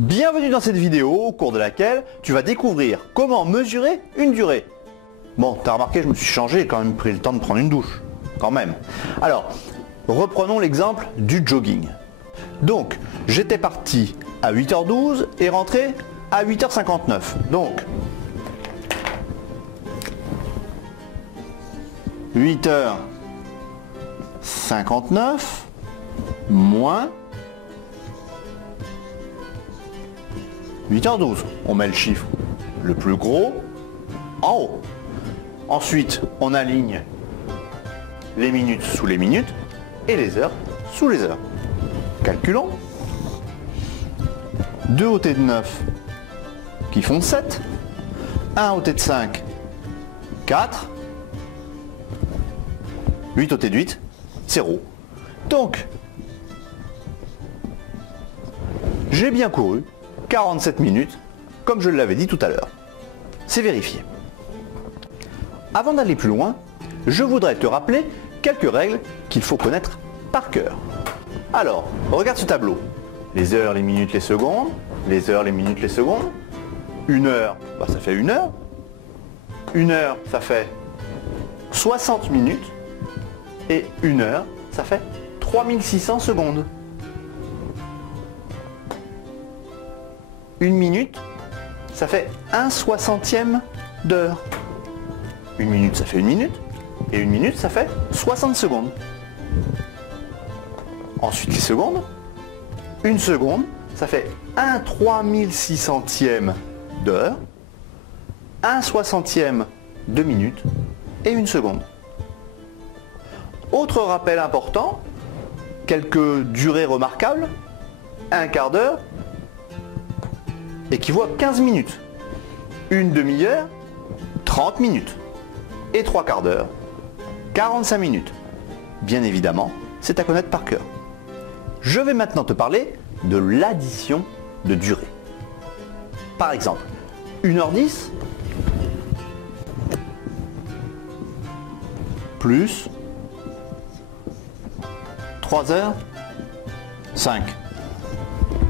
Bienvenue dans cette vidéo au cours de laquelle tu vas découvrir comment mesurer une durée. Bon, t'as remarqué, je me suis changé, j'ai quand même pris le temps de prendre une douche. Quand même. Alors, reprenons l'exemple du jogging. Donc, j'étais parti à 8h12 et rentré à 8h59. Donc, 8h59 moins 8h12. On met le chiffre le plus gros en haut. Ensuite, on aligne les minutes sous les minutes et les heures sous les heures. Calculons. 2 au T de 9 qui font 7. 1 au T de 5, 4. 8 au T de 8, 0. Donc, j'ai bien couru 47 minutes, comme je l'avais dit tout à l'heure. C'est vérifié. Avant d'aller plus loin, je voudrais te rappeler quelques règles qu'il faut connaître par cœur. Alors, regarde ce tableau. Les heures, les minutes, les secondes. Les heures, les minutes, les secondes. Une heure, ça fait une heure. Une heure, ça fait 60 minutes. Et une heure, ça fait 3600 secondes. Une minute, ça fait 1/60e d'heure. Une minute, ça fait une minute. Et une minute, ça fait 60 secondes. Ensuite, les secondes. Une seconde, ça fait 1/3600e d'heure. 1/60e de minute. Et une seconde. Autre rappel important, quelques durées remarquables. Un quart d'heure équivaut à 15 minutes. Une demi-heure, 30 minutes. Et 3 quarts d'heure, 45 minutes. Bien évidemment, c'est à connaître par cœur. Je vais maintenant te parler de l'addition de durée. Par exemple, 1h10 plus 3h05.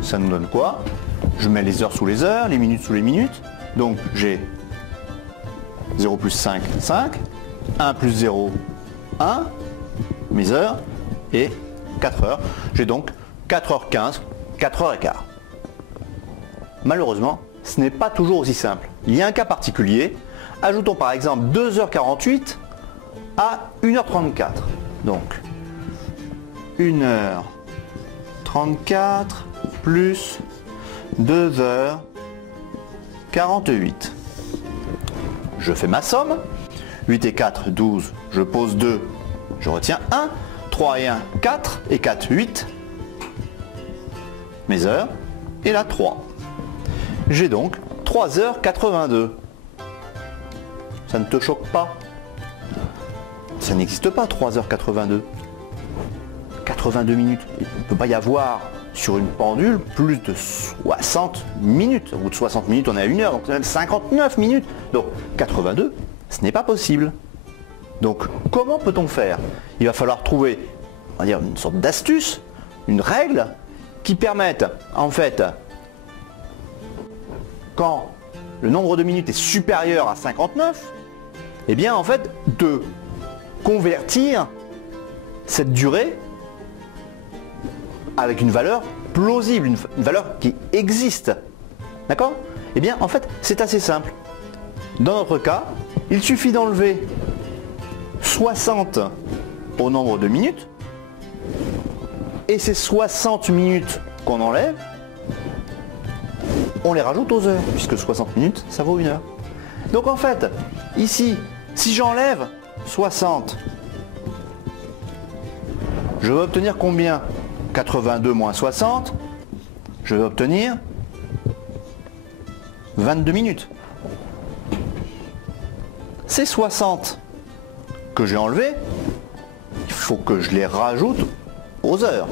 Ça nous donne quoi? Je mets les heures sous les heures, les minutes sous les minutes. Donc j'ai 0 plus 5, 5. 1 plus 0, 1. Mes heures. Et 4 heures. J'ai donc 4h15, 4h15. Malheureusement, ce n'est pas toujours aussi simple. Il y a un cas particulier. Ajoutons par exemple 2h48 à 1h34. Donc 1h34 plus 2h48. Je fais ma somme. 8 et 4, 12. Je pose 2. Je retiens 1. 3 et 1, 4. Et 4, 8. Mes heures. Et là, 3. J'ai donc 3h82. Ça ne te choque pas? Ça n'existe pas, 3h82. 82 minutes. Il ne peut pas y avoir sur une pendule plus de 60 minutes. Au bout de 60 minutes, on est à 1 heure, donc c'est même 59 minutes. Donc 82, ce n'est pas possible. Donc comment peut-on faire? Il va falloir trouver, on va dire, une sorte d'astuce, une règle qui permette, en fait, quand le nombre de minutes est supérieur à 59, eh bien en fait, de convertir cette durée avec une valeur plausible, une valeur qui existe. D'accord? Eh bien, en fait, c'est assez simple. Dans notre cas, il suffit d'enlever 60 au nombre de minutes. Et ces 60 minutes qu'on enlève, on les rajoute aux heures, puisque 60 minutes, ça vaut 1 heure. Donc en fait, ici, si j'enlève 60, je vais obtenir combien? 82 moins 60, je vais obtenir 22 minutes. Ces 60 que j'ai enlevés, il faut que je les rajoute aux heures.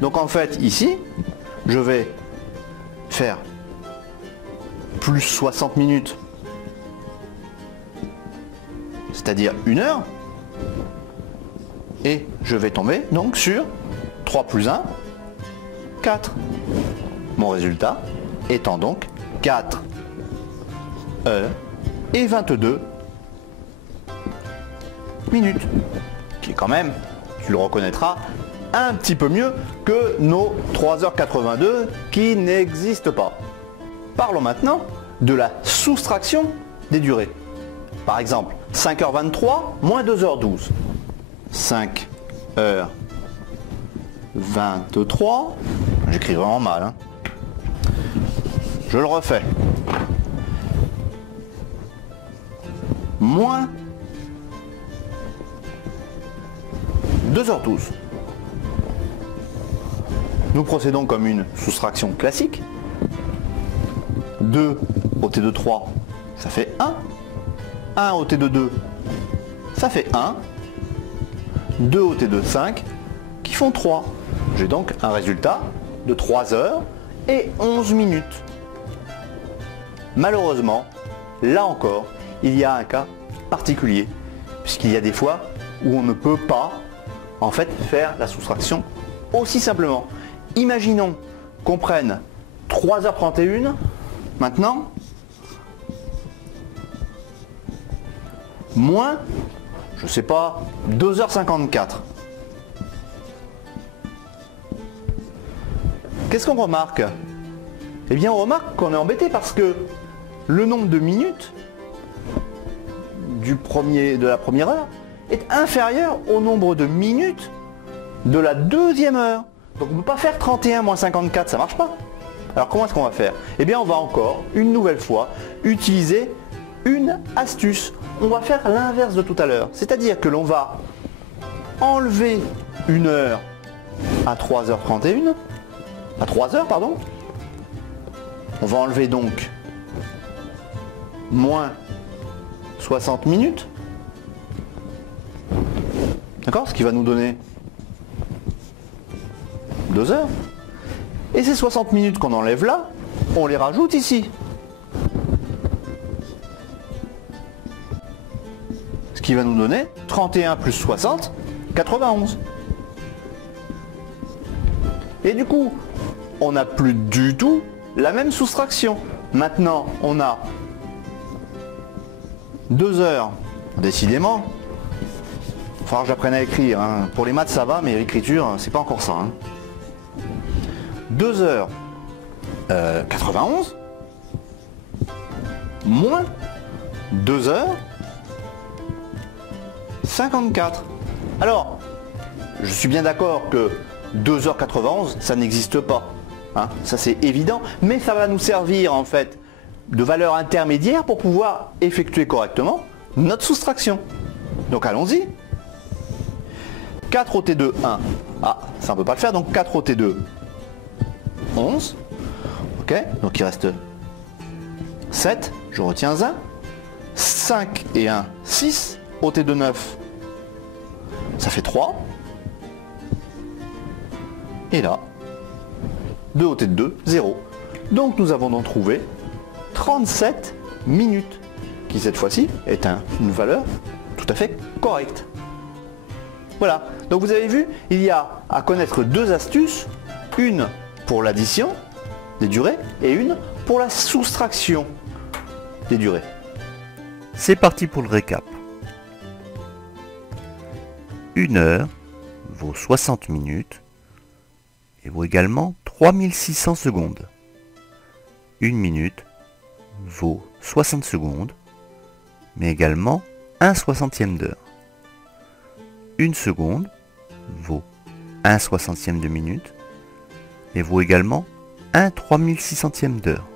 Donc en fait, ici, je vais faire plus 60 minutes, c'est-à-dire 1 heure, et je vais tomber donc sur 3 plus 1, 4. Mon résultat étant donc 4 heures et 22 minutes. Qui est quand même, tu le reconnaîtras, un petit peu mieux que nos 3h82 qui n'existent pas. Parlons maintenant de la soustraction des durées. Par exemple, 5h23 moins 2h12. 5h23, j'écris vraiment mal, hein. Je le refais. Moins 2h12. Nous procédons comme une soustraction classique. 2 au T de 3, ça fait 1. 1 au T de 2, ça fait 1. 2 au T de 5, qui font 3. J'ai donc un résultat de 3 heures et 11 minutes. Malheureusement, là encore, il y a un cas particulier, puisqu'il y a des fois où on ne peut pas en fait faire la soustraction aussi simplement. Imaginons qu'on prenne 3h31 maintenant, moins, je sais pas, 2h54. Qu'est-ce qu'on remarque? Eh bien, on remarque qu'on est embêté parce que le nombre de minutes de la première heure est inférieur au nombre de minutes de la deuxième heure. Donc on ne peut pas faire 31 moins 54, ça marche pas. Alors comment est-ce qu'on va faire? Eh bien, on va encore, une nouvelle fois, utiliser une astuce. On va faire l'inverse de tout à l'heure. C'est-à-dire que l'on va enlever une heure à 3h31, à 3h, pardon. On va enlever donc moins 60 minutes. D'accord? Ce qui va nous donner 2 heures. Et ces 60 minutes qu'on enlève là, on les rajoute ici. Ce qui va nous donner 31 plus 60, 91. Et du coup, on n'a plus du tout la même soustraction. Maintenant, on a 2 heures. Décidément, il va falloir que j'apprenne à écrire, hein. Pour les maths ça va, mais l'écriture, c'est pas encore ça, hein. 2 heures 91 moins 2 heures 54. Alors, je suis bien d'accord que 2h91, ça n'existe pas, hein, ça c'est évident, mais ça va nous servir en fait de valeur intermédiaire pour pouvoir effectuer correctement notre soustraction. Donc allons-y. 4 au T2, 1. Ah, ça on ne peut pas le faire, donc 4 au T2, 11. Ok, donc il reste 7, je retiens 1. 5 et 1, 6. Au T2, 9, ça fait 3. Et là, 2 au T2, 0. Donc nous avons donc trouvé 37 minutes, qui cette fois-ci est une valeur tout à fait correcte. Voilà, donc vous avez vu, il y a à connaître deux astuces, une pour l'addition des durées et une pour la soustraction des durées. C'est parti pour le récap. 1 heure vaut 60 minutes et vaut également 3600 secondes. 1 minute vaut 60 secondes, mais également 1/60 d'heure. 1 seconde vaut 1/60 de minute et vaut également 1/3600 d'heure.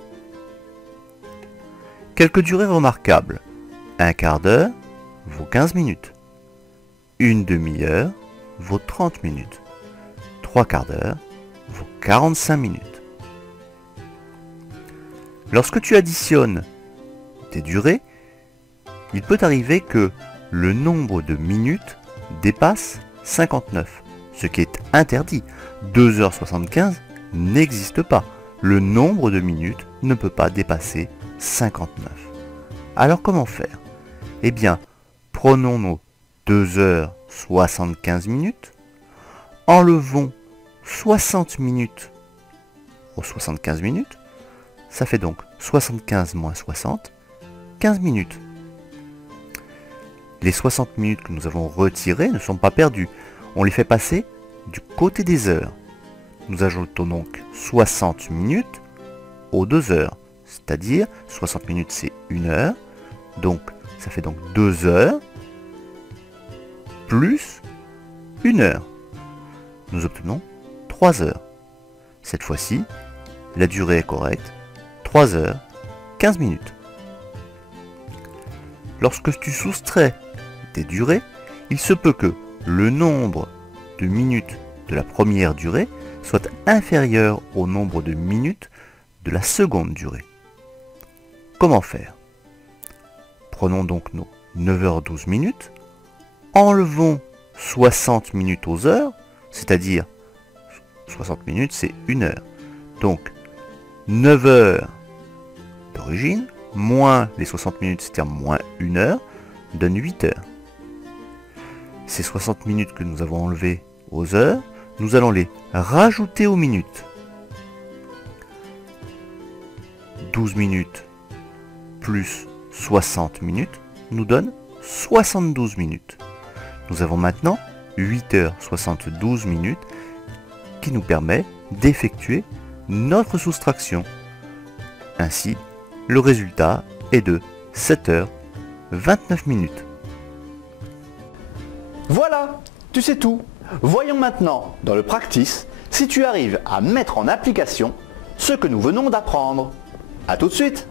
Quelques durées remarquables. 1 quart d'heure vaut 15 minutes. 1 demi-heure vaut 30 minutes. 3 quarts d'heure vaut 45 minutes. Lorsque tu additionnes tes durées, il peut arriver que le nombre de minutes dépasse 59, ce qui est interdit. 2h75 n'existe pas. Le nombre de minutes ne peut pas dépasser 59. Alors comment faire? Eh bien, prenons nos 2h75 minutes, enlevons 60 minutes aux 75 minutes. Ça fait donc 75 moins 60, 15 minutes. Les 60 minutes que nous avons retirées ne sont pas perdues. On les fait passer du côté des heures. Nous ajoutons donc 60 minutes aux 2 heures. C'est-à-dire 60 minutes c'est 1 heure. Donc ça fait donc 2 heures plus 1 heure. Nous obtenons 3 heures. Cette fois-ci, la durée est correcte. 3 heures, 15 minutes. Lorsque tu soustrais des durées, il se peut que le nombre de minutes de la première durée soit inférieur au nombre de minutes de la seconde durée. Comment faire? Prenons donc nos 9h12 minutes, enlevons 60 minutes aux heures, c'est-à-dire 60 minutes c'est 1 heure. Donc 9 heures d'origine, moins les 60 minutes, c'est-à-dire moins 1 heure, donne 8 heures. Ces 60 minutes que nous avons enlevées aux heures, nous allons les rajouter aux minutes. 12 minutes plus 60 minutes nous donne 72 minutes. Nous avons maintenant 8h72 minutes qui nous permet d'effectuer notre soustraction. Ainsi, le résultat est de 7h29 minutes. Voilà, tu sais tout. Voyons maintenant dans le practice si tu arrives à mettre en application ce que nous venons d'apprendre. A tout de suite.